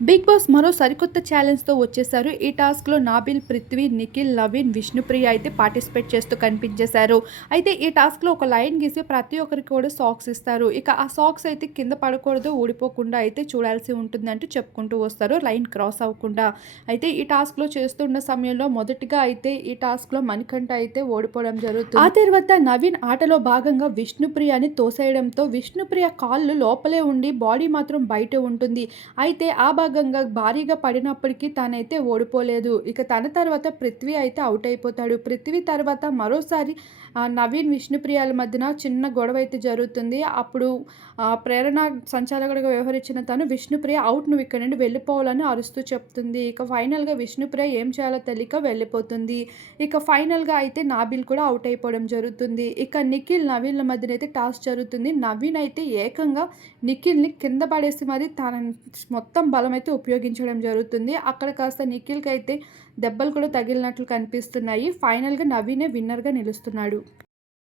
Big boss మరో సరికొత్త ఛాలెంజ్తో వచ్చేసారు. ఈ టాస్క్లో నాబిల్ పృథ్వీ నిఖిల్ నవీన్ విష్ణుప్రియ అయితే పార్టిసిపేట్ చేస్తూ కనిపించేశారు. అయితే ఈ టాస్క్లో ఒక లైన్ గీసి ప్రతి ఒక్కరికి కూడా సాక్స్ ఇస్తారు. ఇక ఆ సాక్స్ అయితే కింద పడకూడదు ఊడిపోకుండా అయితే చూడాల్సి ఉంటుంది అంటూ చెప్పుకుంటూ వస్తారు. లైన్ క్రాస్ అవ్వకుండా అయితే ఈ టాస్క్లో చేస్తున్న సమయంలో మొదటిగా అయితే ఈ టాస్క్లో మణికంఠ అయితే ఓడిపోవడం జరుగుతుంది. ఆ తర్వాత నవీన్ ఆటలో భాగంగా విష్ణుప్రియని తోసేయడంతో విష్ణుప్రియ కాళ్ళు లోపలే ఉండి బాడీ మాత్రం బయట ఉంటుంది. అయితే ఆ భాగంగా భారీగా పడినప్పటికీ తనైతే ఓడిపోలేదు. ఇక తన తర్వాత పృథ్వీ అయితే అవుట్ అయిపోతాడు. పృథ్వీ తర్వాత మరోసారి నవీన్ విష్ణుప్రియాల మధ్యన చిన్న గొడవ అయితే జరుగుతుంది. అప్పుడు ప్రేరణ సంచాలకుడిగా వ్యవహరించిన తను విష్ణుప్రియ అవుట్ నువ్వు ఇక్కడ నుండి వెళ్ళిపోవాలని అరుస్తూ చెప్తుంది. ఇక ఫైనల్గా విష్ణుప్రియ ఏం చేయాలో తెలియక వెళ్ళిపోతుంది. ఇక ఫైనల్గా అయితే నాబిల్ కూడా అవుట్ అయిపోవడం జరుగుతుంది. ఇక నిఖిల్ నవీన్ల మధ్యన అయితే టాస్ జరుగుతుంది. నవీన్ అయితే ఏకంగా నిఖిల్ని కింద పడేసి మరి తన మొత్తం బలం అయితే ఉపయోగించడం జరుగుతుంది. అక్కడ కాస్త నిఖిల్కి అయితే దెబ్బలు కూడా తగిలినట్లు కనిపిస్తున్నాయి. ఫైనల్గా నవీనే విన్నర్గా నిలుస్తున్నాడు.